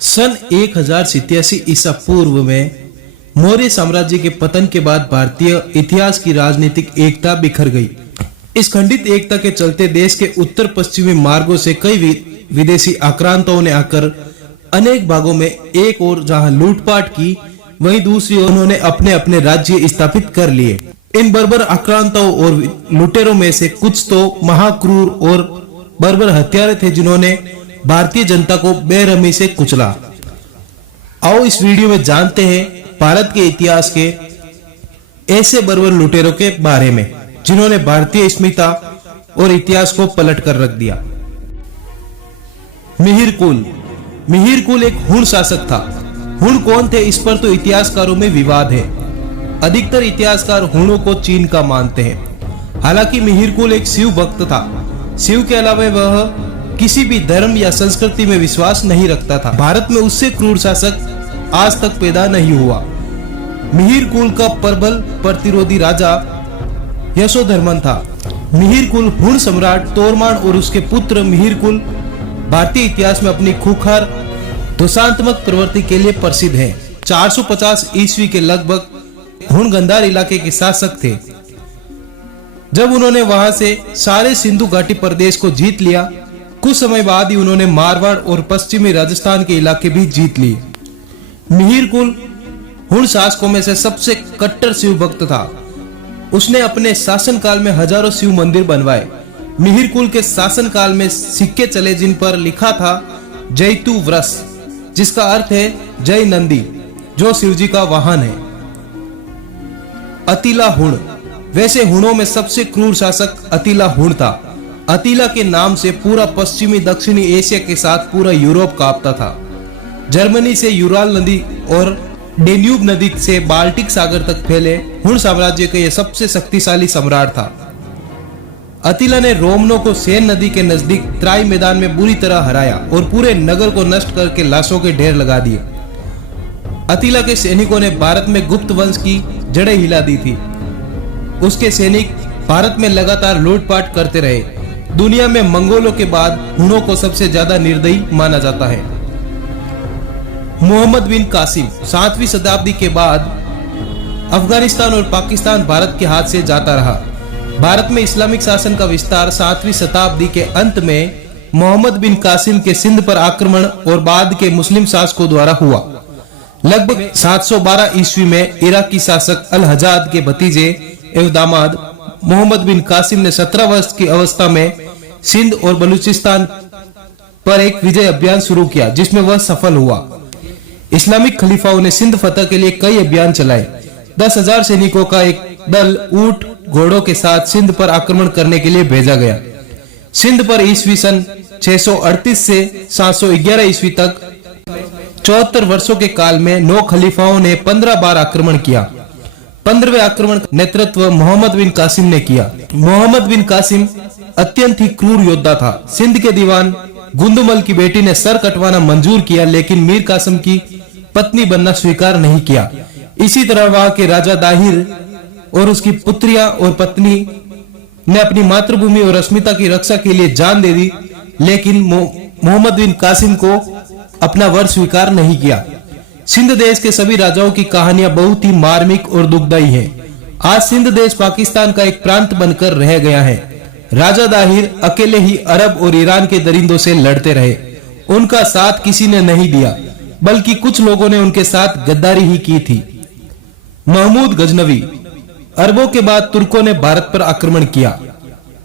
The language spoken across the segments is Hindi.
सन 1087 ईसा पूर्व में मौर्य साम्राज्य के पतन के बाद भारतीय इतिहास की राजनीतिक एकता बिखर गई। इस खंडित एकता के चलते देश के उत्तर पश्चिमी मार्गों से कई विदेशी आक्रांताओं ने आकर अनेक भागों में एक और जहां लूटपाट की, वहीं दूसरी ओर उन्होंने अपने अपने राज्य स्थापित कर लिए। इन बर्बर आक्रांताओं और लुटेरों में से कुछ तो महाक्रूर और बर्बर हत्यारे थे जिन्होंने भारतीय जनता को बेरहमी से कुचला। आओ इस वीडियो में जानते हैं भारत के इतिहास के ऐसे बर्बर लुटेरों के बारे में जिन्होंने भारतीय अस्मिता और इतिहास को पलट कर रख दिया। मिहिर कुल। मिहिर कुल एक हुण शासक था। हुण कौन थे, इस पर तो इतिहासकारों में विवाद है। अधिकतर इतिहासकार हुणों को चीन का मानते हैं। हालांकि मिहिर कुल एक शिव भक्त था। शिव के अलावा वह किसी भी धर्म या संस्कृति में विश्वास नहीं रखता था। भारत में उससे क्रूर शासक आज तक पैदा नहीं हुआ। मिहिर कुल का प्रबल प्रतिरोधी राजा यशोधर्मन था। मिहिर कुल हुण सम्राट तोरमान और उसके पुत्र मिहिर कुल भारतीय इतिहास में अपनी खूंखार ध्वंसात्मक प्रवृत्ति के लिए प्रसिद्ध हैं। 450 ईस्वी के लगभग हुण गंधार इलाके के शासक थे। जब उन्होंने वहां से सारे सिंधु घाटी प्रदेश को जीत लिया, कुछ समय बाद ही उन्होंने मारवाड़ और पश्चिमी राजस्थान के इलाके भी जीत लिए। मिहिर कुल हुण शासकों में से सबसे कट्टर शिव भक्त था। उसने अपने शासनकाल में हजारों शिव मंदिर बनवाए। मिहिर कुल के शासनकाल में सिक्के चले जिन पर लिखा था जयतु व्रस, जिसका अर्थ है जय नंदी, जो शिवजी का वाहन है। अतिला हुण। वैसे हुणों में सबसे क्रूर शासक अतिला हुण था। अतिला के नाम से पूरा पश्चिमी दक्षिणी एशिया के साथ पूरा यूरोप कांपता था। जर्मनी से यूराल नदी और डेन्यूब नदी से बाल्टिक सागर तक फैले हुण साम्राज्य का यह सबसे शक्तिशाली सम्राट था। अतिला ने रोमनों को सेन नदी के नजदीक त्राई मैदान में बुरी तरह हराया और पूरे नगर को नष्ट करके लाशों के ढेर लगा दिए। अतिला के सैनिकों ने भारत में गुप्त वंश की जड़ें हिला दी थी। उसके सैनिक भारत में लगातार लूटपाट करते रहे। दुनिया में मंगोलों के बाद हुणों को सबसे ज्यादा निर्दयी माना जाता है। मोहम्मद बिन कासिम। 7वीं शताब्दी के बाद अफगानिस्तान और पाकिस्तान भारत के हाथ से जाता रहा। भारत में इस्लामिक शासन का विस्तार 7वीं शताब्दी के अंत में मोहम्मद बिन कासिम के सिंध पर आक्रमण और बाद के मुस्लिम शासकों द्वारा हुआ। लगभग 712 ईस्वी में इराकी शासक अल हजाद के भतीजे एवं दामाद मोहम्मद बिन कासिम ने 17 वर्ष की अवस्था में सिंध और बलूचिस्तान पर एक विजय अभियान शुरू किया, जिसमें वह सफल हुआ। इस्लामिक खलीफाओं ने सिंध फतह के लिए कई अभियान चलाए। 10,000 सैनिकों का एक दल ऊंट घोड़ों के साथ सिंध पर आक्रमण करने के लिए भेजा गया। सिंध पर ईस्वी सन 638 से 711 ईस्वी तक 74 वर्षों के काल में 9 खलीफाओं ने 15 बार आक्रमण किया। 15वें आक्रमण का नेतृत्व मोहम्मद बिन कासिम ने किया। मोहम्मद बिन कासिम अत्यंत ही क्रूर योद्धा था। सिंध के दीवान गुंदुमल की बेटी ने सर कटवाना मंजूर किया, लेकिन मीर कासिम की पत्नी बनना स्वीकार नहीं किया। इसी तरह वहां के राजा दाहिर और उसकी पुत्रियां और पत्नी ने अपनी मातृभूमि और अस्मिता की रक्षा के लिए जान दे दी, लेकिन मोहम्मद बिन कासिम को अपना वर स्वीकार नहीं किया। सिंध देश के सभी राजाओं की कहानियां बहुत ही मार्मिक और दुखदायी हैं। आज सिंध देश पाकिस्तान का एक प्रांत बनकर रह गया है। राजा दाहिर अकेले ही अरब और ईरान के दरिंदों से लड़ते रहे। उनका साथ किसी ने नहीं दिया, बल्कि कुछ लोगों ने उनके साथ गद्दारी ही की थी। महमूद गजनवी। अरबों के बाद तुर्कों ने भारत पर आक्रमण किया।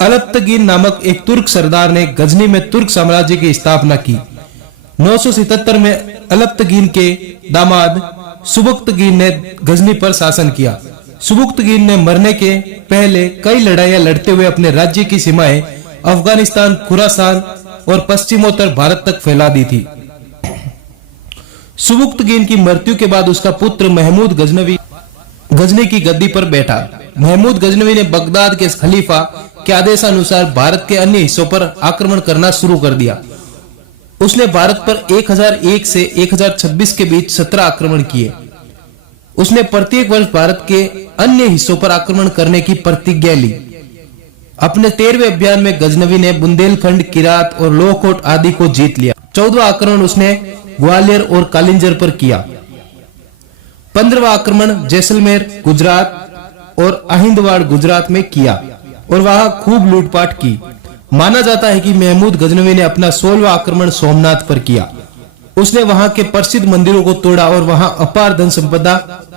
अलप्तगीन नामक एक तुर्क सरदार ने गजनी में तुर्क साम्राज्य की स्थापना की। 977 में अलप्तगीन के दामाद सुबुक्तगीन ने गजनी पर शासन किया। सुबुक्तगीन ने मरने के पहले कई लड़ाइयां लड़ते हुए अपने राज्य की सीमाएं अफगानिस्तान, खुरासान और पश्चिमोत्तर भारत तक फैला दी थी। सुबुक्तगीन की मृत्यु के बाद उसका पुत्र महमूद गजनी की गद्दी पर बैठा। महमूद गजनवी ने बगदाद के खलीफा के आदेशानुसार भारत के अन्य हिस्सों पर आक्रमण करना शुरू कर दिया। उसने भारत पर 1001 से 1026 के बीच 17 आक्रमण किए। उसने प्रत्येक वर्ष भारत के अन्य हिस्सों पर आक्रमण करने की प्रतिज्ञा ली। अपने 13वें अभियान में गजनवी ने बुंदेलखंड, किरात और लोहकोट आदि को जीत लिया। 14वां आक्रमण उसने ग्वालियर और कालिंजर पर किया। 15वां आक्रमण जैसलमेर गुजरात और अहिंदवाड़ गुजरात में किया और वहां खूब लूटपाट की। माना जाता है कि महमूद गजनवी ने अपना 16वां आक्रमण सोमनाथ पर किया। उसने वहां के प्रसिद्ध मंदिरों को तोड़ा और वहां अपार धन संपदा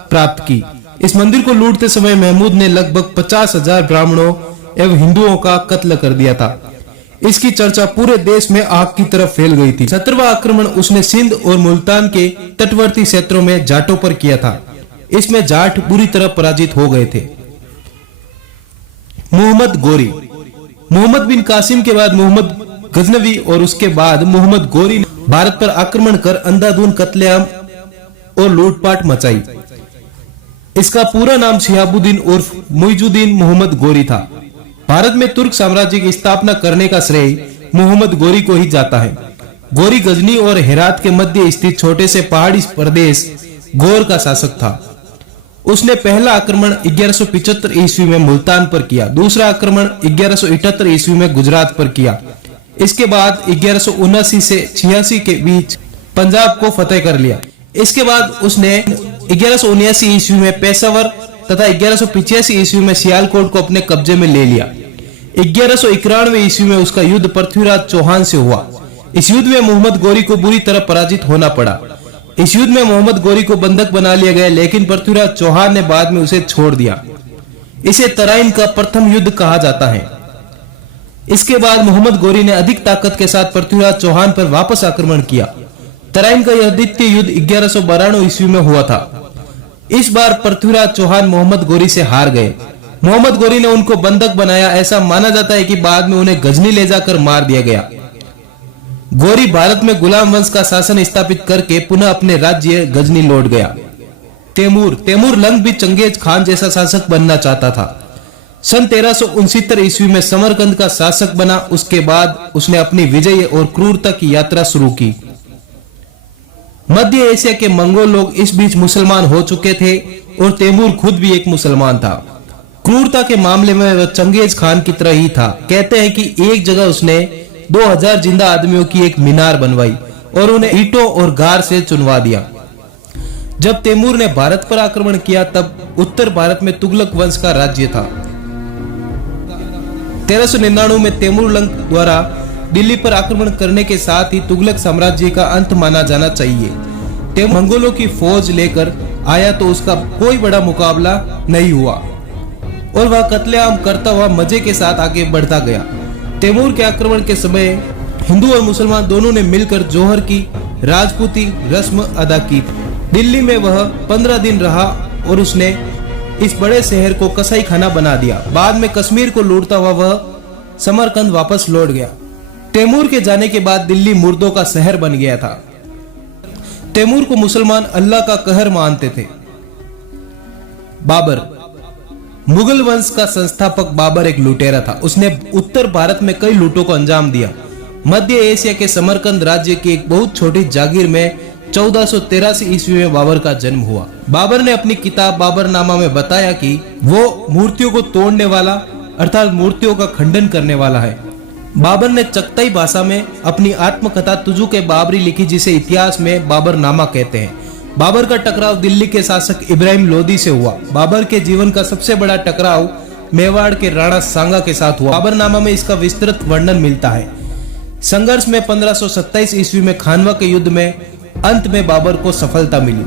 प्राप्त की। इस मंदिर को लूटते समय महमूद ने लगभग 50,000 ब्राह्मणों एवं हिंदुओं का कत्ल कर दिया था। इसकी चर्चा पूरे देश में आग की तरफ फैल गई थी। 17वां आक्रमण उसने सिंध और मुल्तान के तटवर्ती क्षेत्रों में जाटों पर किया था। इसमें जाट बुरी तरह पराजित हो गए थे। मोहम्मद गोरी, मोहम्मद बिन कासिम के बाद मोहम्मद गजनवी और उसके बाद मोहम्मद गोरी ने भारत पर आक्रमण कर अंधाधुंध कत्लेआम और लूटपाट मचाई। इसका पूरा नाम शिहाबुद्दीन उर्फ मुइजुद्दीन मोहम्मद गोरी था। भारत में तुर्क साम्राज्य की स्थापना करने का श्रेय मोहम्मद गोरी को ही जाता है। गोरी गजनी और हेरात के मध्य स्थित छोटे से पहाड़ी प्रदेश गौर का शासक था। उसने पहला आक्रमण 1175 ईस्वी में मुल्तान पर किया। दूसरा आक्रमण 1178 ईस्वी में गुजरात पर किया। इसके बाद 1179 से 86 के बीच पंजाब को फतेह कर लिया। इसके बाद उसने 1179 ईस्वी में पेशावर तथा 1185 ईस्वी में सियालकोट को अपने कब्जे में ले लिया। 1191 ईस्वी में उसका युद्ध पृथ्वीराज चौहान से हुआ। इस युद्ध में मोहम्मद गोरी को बुरी तरह पराजित होना पड़ा। इस युद्ध में मोहम्मद गोरी को बंधक बना लिया गया, लेकिन पृथ्वीराज चौहान ने बाद में उसे छोड़ दिया। इसे तराइन का प्रथम युद्ध कहा जाता है। इसके बाद मोहम्मद गोरी ने अधिक ताकत के साथ पृथ्वीराज चौहान पर वापस आक्रमण किया। तराइन का यह द्वितीय युद्ध 1192 ईस्वी में हुआ था। इस बार पृथ्वीराज चौहान मोहम्मद गोरी से हार गए। मोहम्मद गोरी ने उनको बंधक बनाया। ऐसा माना जाता है कि बाद में उन्हें गजनी ले जाकर मार दिया गया। गोरी भारत में गुलाम वंश का शासन स्थापित करके पुनः अपने राज्य गजनी लौट गया। तैमूर लंग भी चंगेज खान जैसा शासक बनना चाहता था। सन 1369 ईस्वी में समरकंद का शासक बना। उसके बाद उसने अपनी विजय और क्रूरता की यात्रा शुरू की। मध्य एशिया के मंगोल लोग इस बीच मुसलमान हो चुके थे और तैमूर खुद भी एक मुसलमान था। क्रूरता के मामले में वह चंगेज खान की तरह ही था। कहते हैं कि एक जगह उसने 2000 जिंदा आदमियों की एक मीनार बनवाई और उन्हें ईंटों और गार से चुनवा दिया। जब तैमूर ने भारत पर आक्रमण किया तब उत्तर भारत में तुगलक वंश का राज्य था। 1399 में तैमूर लंग द्वारा दिल्ली पर आक्रमण करने के साथ ही तुगलक साम्राज्य का अंत माना जाना चाहिए। तैमूर मंगोलों की फौज लेकर आया तो उसका कोई बड़ा मुकाबला नहीं हुआ और वह कत्लेआम करता हुआ मजे के साथ आगे बढ़ता गया। तैमूर के आक्रमण के समय हिंदू और मुसलमान दोनों ने मिलकर जौहर की राजपूती रस्म अदा की। दिल्ली में वह 15 दिन रहा और उसने इस बड़े शहर को कसाई खाना बना दिया। बाद में कश्मीर को लूटता हुआ वह समरकंद वापस लौट गया। तैमूर के जाने के बाद दिल्ली मुर्दों का शहर बन गया था। तैमूर को मुसलमान अल्लाह का कहर मानते थे। बाबर, मुगल वंश का संस्थापक बाबर एक लुटेरा था। उसने उत्तर भारत में कई लूटों को अंजाम दिया। मध्य एशिया के समरकंद राज्य की एक बहुत छोटी जागीर में 1483 ईस्वी में बाबर का जन्म हुआ। बाबर ने अपनी किताब बाबरनामा में बताया कि वो मूर्तियों को तोड़ने वाला अर्थात मूर्तियों का खंडन करने वाला है। बाबर ने चगताई भाषा में अपनी आत्मकथा तुजु के बाबरी लिखी, जिसे इतिहास में बाबरनामा कहते हैं। बाबर का टकराव दिल्ली के शासक इब्राहिम लोदी से हुआ। बाबर के जीवन का सबसे बड़ा टकराव मेवाड़ के राणा सांगा के साथ हुआ। बाबरनामा में इसका विस्तृत वर्णन मिलता है। संघर्ष में 1527 ईस्वी में खानवा के युद्ध में अंत में बाबर को सफलता मिली।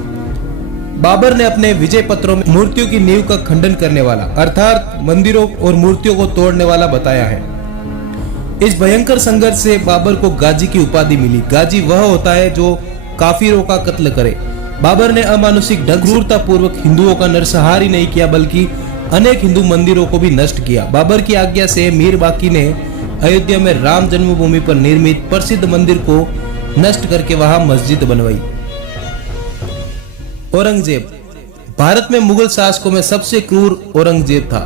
बाबर ने अपने विजय पत्रों में मूर्तियों की नींव का खंडन करने वाला अर्थात मंदिरों और मूर्तियों को तोड़ने वाला बताया है। इस भयंकर संघर्ष से बाबर को गाजी की उपाधि मिली। गाजी वह होता है जो काफिरों का कत्ल करे। बाबर ने अमानुषिक ढंग क्रूरता पूर्वक हिंदुओं का नरसंहार ही नहीं किया बल्कि अनेक हिंदू मंदिरों को भी नष्ट किया। बाबर की आज्ञा से मीर बाकी ने अयोध्या में राम जन्मभूमि पर निर्मित प्रसिद्ध मंदिर को नष्ट करके वहां मस्जिद बनवाई। औरंगजेब, भारत में मुगल शासकों में सबसे क्रूर औरंगजेब था।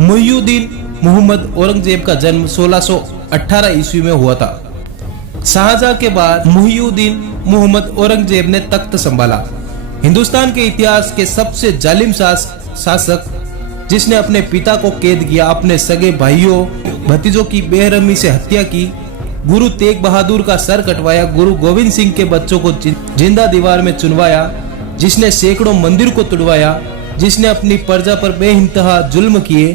मुइयुद्दीन मोहम्मद औरंगजेब का जन्म 1618 ईस्वी में हुआ था। शाहजहां के बाद मुइयुद्दीन मोहम्मद औरंगजेब ने तख्त संभाला। हिंदुस्तान के इतिहास के सबसे जालिम शासक जिसने अपने पिता को कैद किया, अपने सगे भाइयों भतीजों की बेरहमी से हत्या की गुरु तेग बहादुर का सर कटवाया, गुरु गोविंद सिंह के बच्चों को जिंदा दीवार में चुनवाया, जिसने सैकड़ों मंदिर को तुड़वाया, जिसने अपनी प्रजा पर बेइंतहा जुल्म किए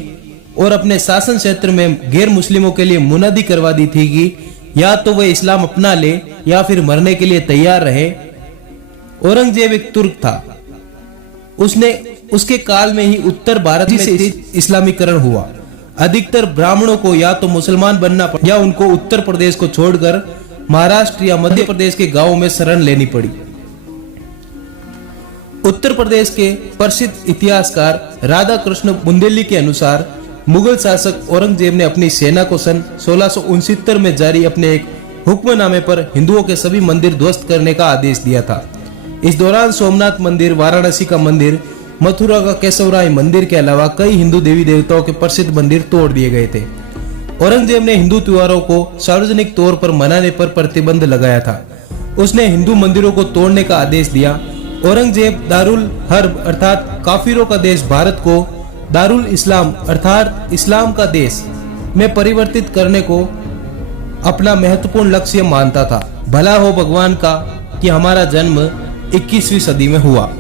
और अपने शासन क्षेत्र में गैर मुस्लिमों के लिए मुनादी करवा दी थी कि या तो वह इस्लाम अपना ले या फिर मरने के लिए तैयार रहे। औरंगजेब एक तुर्क था। उसके काल में ही उत्तर भारत में स्थित इस्लामीकरण हुआ। अधिकतर ब्राह्मणों को या तो मुसलमान बनना पड़ा या उनको उत्तर प्रदेश को छोड़कर महाराष्ट्र या मध्य प्रदेश के गांवों में शरण लेनी पड़ी। उत्तर प्रदेश के प्रसिद्ध इतिहासकार राधा कृष्ण बुंदेली के अनुसार मुगल शासक औरंगजेब ने अपनी सेना को सन 1669 में जारी अपने एक हुक्मनामे पर हिंदुओं के सभी मंदिर ध्वस्त करने का आदेश दिया था। इस दौरान सोमनाथ मंदिर, वाराणसी का मंदिर, मथुरा का केशवराय मंदिर के अलावा कई हिंदू देवी देवताओं के प्रसिद्ध मंदिर तोड़ दिए गए थे। औरंगजेब ने हिंदू त्योहारों को सार्वजनिक तौर पर मनाने पर प्रतिबंध लगाया था। उसने हिंदू मंदिरों को तोड़ने का आदेश दिया। औरंगजेब दारुल हर्ब अर्थात काफिरों का देश भारत को दारुल इस्लाम अर्थात इस्लाम का देश में परिवर्तित करने को अपना महत्वपूर्ण लक्ष्य मानता था। भला हो भगवान का कि हमारा जन्म 21वीं सदी में हुआ।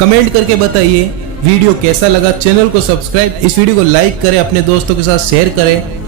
कमेंट करके बताइए वीडियो कैसा लगा। चैनल को सब्सक्राइब, इस वीडियो को लाइक करें, अपने दोस्तों के साथ शेयर करें